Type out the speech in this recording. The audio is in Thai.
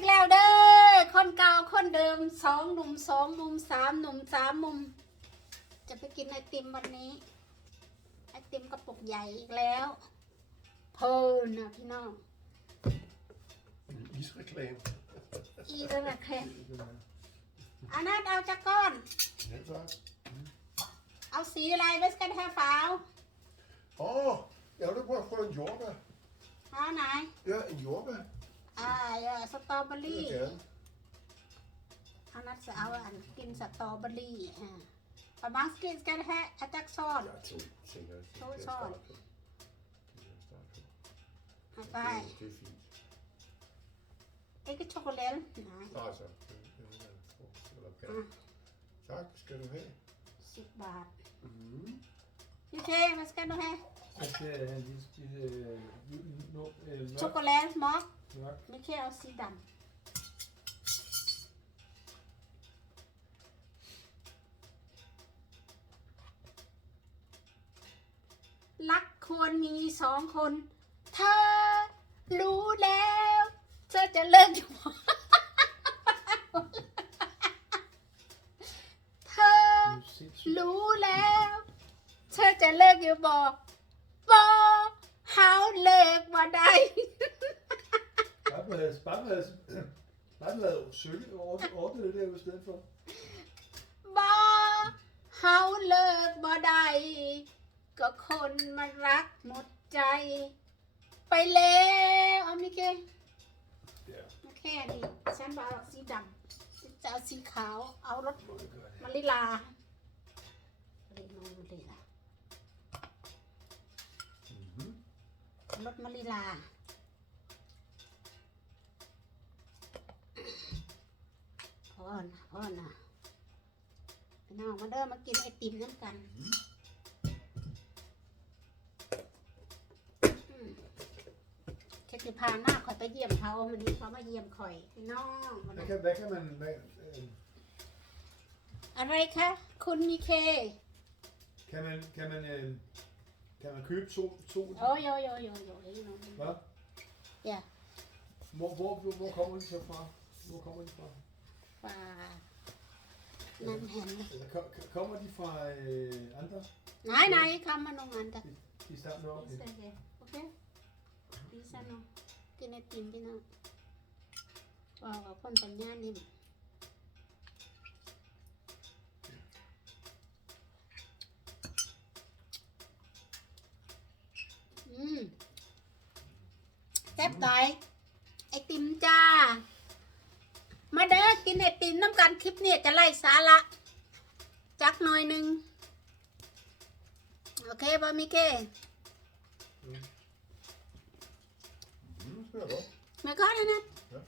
อีกแล้วเด้อคนเก่าคนเดิมสองหนุ่มสองมุมสามหนุ่มสามมุม จะไปกินไอติมวันนี้ไอติมกระปุกใหญ่อีกแล้วเพลินนะพี่น้อง Isreklame. อีระดับแค่อันนั้นเอาจักก้อน Ja, tak. เอาสีอะไรเวสกันแฮฟาว Åh, jeg vil prøve at få en jordbær. เอาไหน Ja, en jordbær. อ่าอย่าสตรอเบอ Det รี่ vil jeg gerne. อันนั้นจะเอาอันกินสตรอเบอรี่อ่าประมาณกินกันแฮอาจักซอน Jeg har to, tænker jeg. Det To kan jeg sådan. starte på. Det kan jeg starte på. เอาไป Det, det er fint. ไอ้ก็ช็อกโกแลตไหน Nej, så. Det, det vil jeg tro. Eller kan. Mm. Tak skal du have. สิบบาท Mm. พี่เคมาสกันดูแฮ Jeg skal have en lille spille øh, no, øh, ช็อกโก mørk, แลตมอก mørk. ไม่ใช่เอาสีดำรักควรมีสองคน เธอรู้แล้ว เธอจะเลิกอยู่บ่เธอ Det er jo sindssygt. รู้แล้ว เธอจะเลิกอยู่บอกบอกเฮาเลิก บ่ได้ Bare lad, bare lad, bare lad Sølle ordne, ordne det der i stedet for. บอกเฮาเลิกบ่ได้ก็คนมันรักหมดใจ ไปแล้วเอาไม่แค่ Ja, ไม่แค่นี้ฉันบอกเอาสีดำจะเอาสีขาว เอารถ må det gøre det. มะลิลา รถมะลิลาพ่อนะพ่อนะพี่น้องมาเด้อมากินไอติมน้ำกันอืมเทติพาหน้าคอยไปเยี่ยมเขาวันนี้เขามาเยี่ยมคอยพี่น้องวัน Hvad นี้ kan, hvad kan man... Hvad, øh, อะไรคะ คุณมีเค kan man, kan man, øh, kan man købe to, to โอ้ยโยโยโยโยโย hvad? Ja. Hvor, hvor, hvor, hvor kommer de så fra? Hvor kommer de fra? ป่านั่นเห็น Altså, ko- ko- kommer de fra øh, andre? ไหนไหนคำมันงอันตะ De stammer op. โอเคโอเซ่บไตไอติมจ้า มาเด้อกินไอติมน้ำกันคลิปเนี่ยจะไล่สาระจักหน่อยหนึ่งโอเคป่ะมิเก้ Mm, smager godt. ไม่ก็นะนะ Ja.